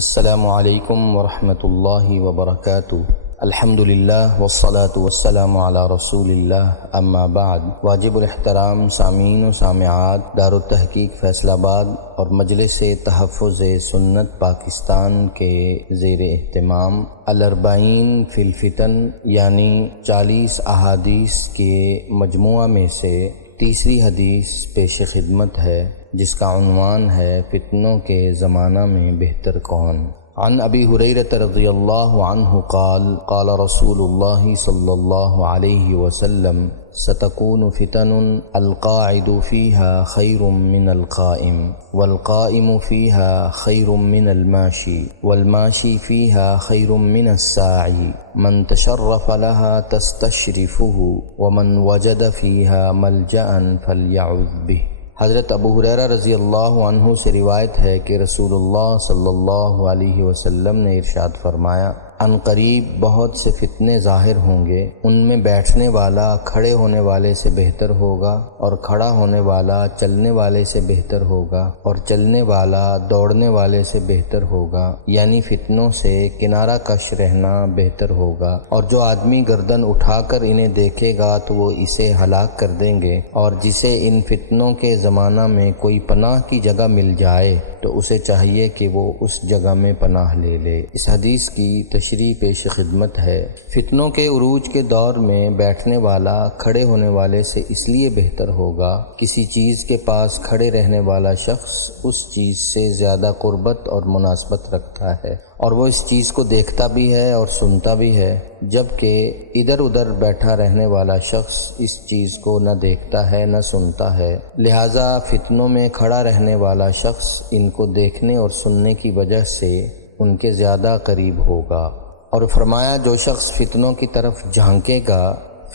السلام علیکم ورحمۃ اللہ وبرکاتہ۔ الحمدللہ والصلاة والسلام علی رسول اللہ، اما بعد۔ واجب الاحترام سامعین و سامعات، دارالتحقیق فیصل آباد اور مجلس تحفظ سنت پاکستان کے زیر اہتمام الاربعین فی الفتن یعنی 40 احادیث کے مجموعہ میں سے تیسری حدیث پیش خدمت ہے، جس کا عنوان ہے فتنوں کے زمانہ میں بہتر کون۔ عن ابی ہریرہ رضی اللہ عنہ قال قال رسول اللہ صلی اللہ علیہ وسلم ستکون فتن القاعد فیہا خیر من القائم والقائم فیہا خیر من الماشی والماشی فیہا خیر من الساعی من تشرف لها تستشرفه ومن وجد فیہا ملجأ فلیعذ بہ۔ حضرت ابو ہریرہ رضی اللہ عنہ سے روایت ہے کہ رسول اللہ صلی اللہ علیہ وسلم نے ارشاد فرمایا، ان قریب بہت سے فتنے ظاہر ہوں گے، ان میں بیٹھنے والا کھڑے ہونے والے سے بہتر ہوگا، اور کھڑا ہونے والا چلنے والے سے بہتر ہوگا، اور چلنے والا دوڑنے والے سے بہتر ہوگا، یعنی فتنوں سے کنارہ کش رہنا بہتر ہوگا۔ اور جو آدمی گردن اٹھا کر انہیں دیکھے گا تو وہ اسے ہلاک کر دیں گے، اور جسے ان فتنوں کے زمانہ میں کوئی پناہ کی جگہ مل جائے تو اسے چاہیے کہ وہ اس جگہ میں پناہ لے لے۔ اس حدیث کی تشریح پیش خدمت ہے۔ فتنوں کے عروج کے دور میں بیٹھنے والا کھڑے ہونے والے سے اس لیے بہتر ہوگا، کسی چیز کے پاس کھڑے رہنے والا شخص اس چیز سے زیادہ قربت اور مناسبت رکھتا ہے، اور وہ اس چیز کو دیکھتا بھی ہے اور سنتا بھی ہے، جبکہ ادھر ادھر بیٹھا رہنے والا شخص اس چیز کو نہ دیکھتا ہے نہ سنتا ہے۔ لہٰذا فتنوں میں کھڑا رہنے والا شخص ان کو دیکھنے اور سننے کی وجہ سے ان کے زیادہ قریب ہوگا۔ اور فرمایا، جو شخص فتنوں کی طرف جھانکے گا،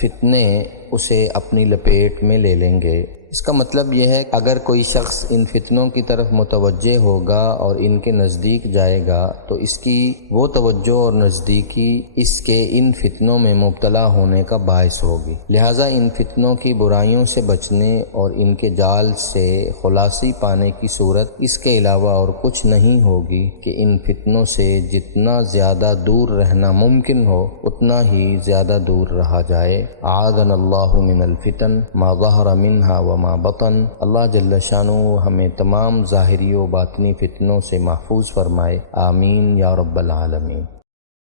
فتنے اسے اپنی لپیٹ میں لے لیں گے۔ اس کا مطلب یہ ہے کہ اگر کوئی شخص ان فتنوں کی طرف متوجہ ہوگا اور ان کے نزدیک جائے گا تو اس کی وہ توجہ اور نزدیکی اس کے ان فتنوں میں مبتلا ہونے کا باعث ہوگی۔ لہٰذا ان فتنوں کی برائیوں سے بچنے اور ان کے جال سے خلاصی پانے کی صورت اس کے علاوہ اور کچھ نہیں ہوگی کہ ان فتنوں سے جتنا زیادہ دور رہنا ممکن ہو اتنا ہی زیادہ دور رہا جائے۔ اعاذنا اللہ من الفتن ما ظہر منہا وما بطن۔ اللہ جل شانہ ہمیں تمام ظاہری و باطنی فتنوں سے محفوظ فرمائے، آمین یا رب العالمین۔